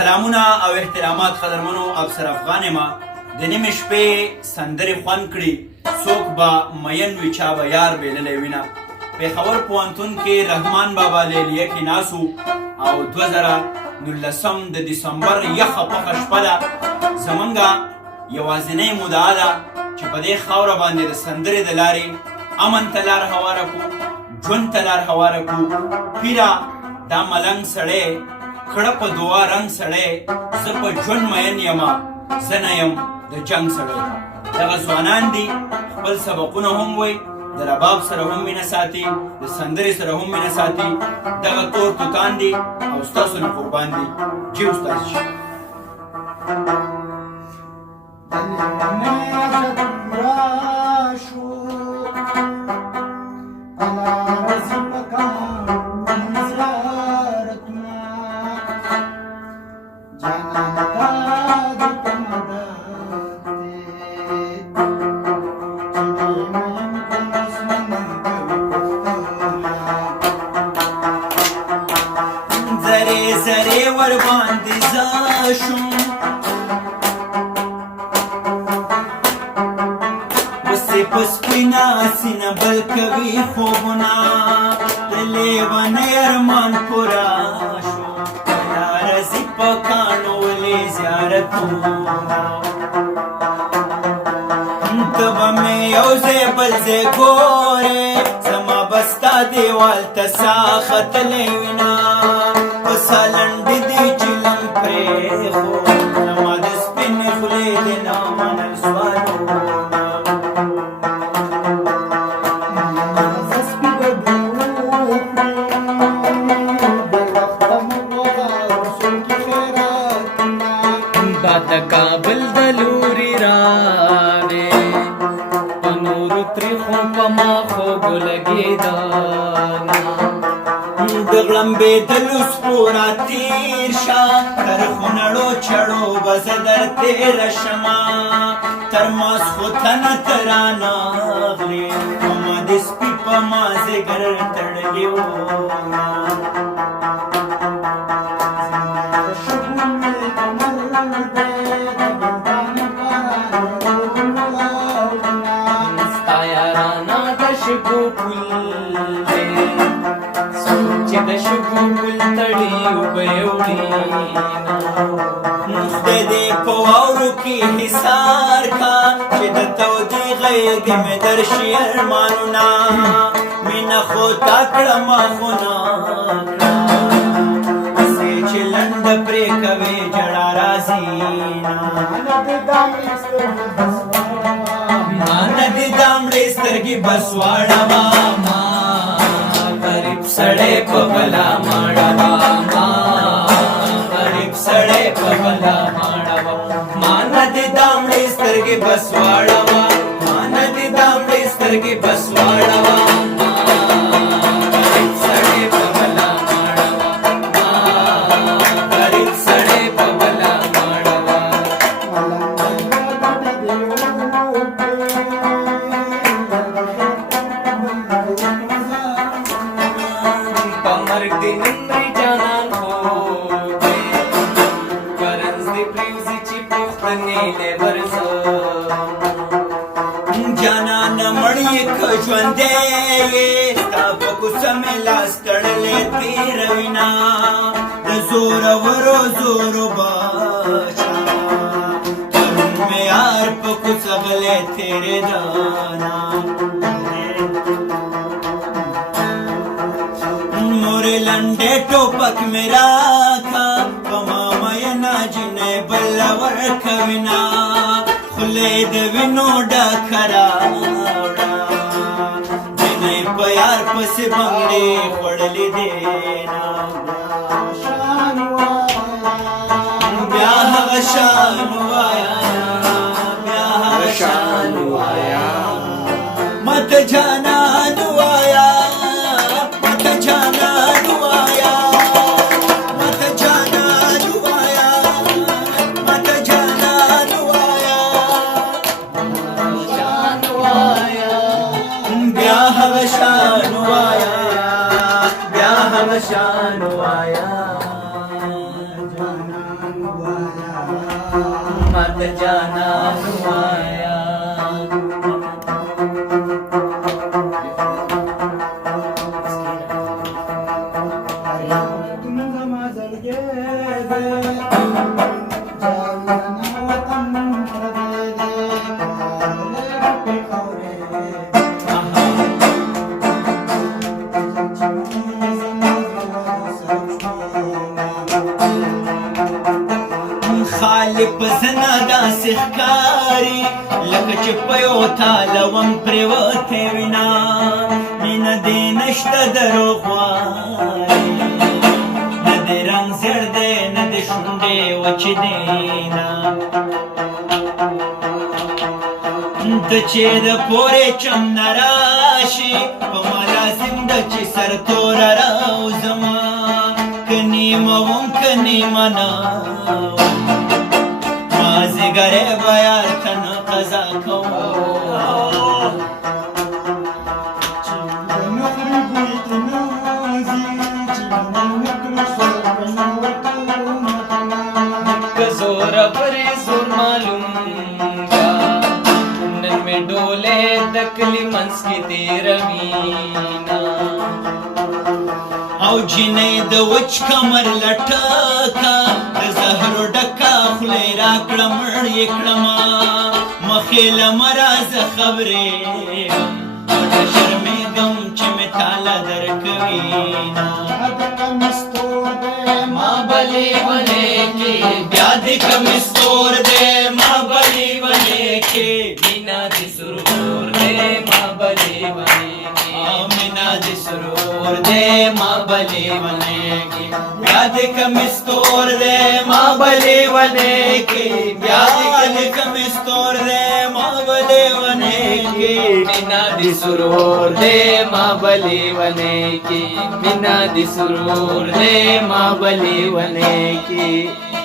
سلامونه او احترامات قدرمنو افسر افغان ما د نیمې شپې سندرې خوند کړي څوک به مین وي چا به یار بېللی وینه پېښور پوهنتون کې رحمان بابا لیلیه کې ناست او 2019 د دسمبر یخه پخه شپه ده زمونږ یوازینۍ مدعا ده چې په دې خاوره باندې د سندرې د لارې امن ته لار هواره کړو ژوند ته لار هواره کړو پیره دا ملنګ سړی کړه په دعا رنګ سړی زه په ژوند مین یمه زه نه یم د جنګ سړی دغه ځوانان دي خپل سبقونه هم وایي د رباب سره هم مینه ساتي د سندرې سره هم مینه ساتي دغه تور توتان دي او ستاسو نه قربان دي جي استاد شي زره ور باندې زاشم وسې پسپینا سینه بل کوي خوبونه د لیونۍ ارمان پوره شو راځي په کاڼو ولې زیارتونه ته به مې یو ځای بل ځای ګورې زما به ستا دیوال ته ساه ختلی وینه سالنډې دې چلم پرېښود زما د سپینې خولې د نامنل سوالونه دا د کابل د لوري راغې په نورو تریخو په ماښو ګلګېده د غړمبېدلو سپوره تېر شه تر خونړو چړو به زه در تېره شمه تر ماسخوتنه ته رانغلې ما د سپي په مازدیګر تړلي وونه ستا یارانه د شګو پل دی چې د شګو ګل تړي اوبه یې وړينه خدای دې په واورو کې حصار کا چې د تودې غېږې مې درشي ارمانونه مینه خو تا کړمه خو نه کړه هسې چې لنډه پرې کوې ژړا راځي نه ما نه دې دا مړې سترګې بس واړوه ما غریب سړی په بلا ماړوه ما غریب سړی په بلا ماړوه ما نه دې دا مړې سترګې بس واړوه ما نه دې دا مړې سترګې بس واړوه ما غریب سړی په بلا ماړوه ما غریب سړی په بلا ماړوه مرګ دې نمرې جانان خوب دی کرنز دې پریوزي چې پوښتنې نه ورځم جانان مړ یې که ژوندی یې ستا په کوڅه مې لاس تړلی تېروینه د زورورو زورو باچا پرون مې یار په کوڅه غلی تېرېده مورې لنډې ټوپک مې راکړه په ما میینه جنۍ بله ورکوینه خولې د وینو ډکه راوړه جنۍ په یار پسې بنګړې خوړلې دینه بیا هغه شان ووایه بیا هغه شان ووایه ماته جانان ووایه بیا هغه شان وایا ماته جانان وایا خالق زنا داسې ښکاري لکه چې په یو تاله وم پرېوتی وینا مینه دې نشته دروغ وایي نه دې رنګ زیړ دی نه دې شونډې وچې دي نه ته چې د پورې چم نه راشي په ما لازم ده چې سر توره راوځمه که نیمه وم که نیمه نه مازدیګری به یار ته نه قضا کوم که زور پرې زور معلوم کا نن مې ډولې د کلي منځ کې تېروينا او جنې د وچ کمر لټکا د زهرو ډکا خولې راکړه مړ یې کړمه مخې له مرازه خبرې پټه شرمېږم چې مې تاله درکوینه ما بلې ولې کې بیا دې کمې ستور دی ما بلې ولې کې مینا دې سرور دې ما بلې ولې کې مینا دې سرور دی ما بلې ولې کې بیا دې کمې ستور دی ما بلې ولې کې بیا دې کمې ستور دی ما بلې ولې کې مینا دې سرور دې ما بلې ولې کې مینا دې سرور دې ما بلې ولې کې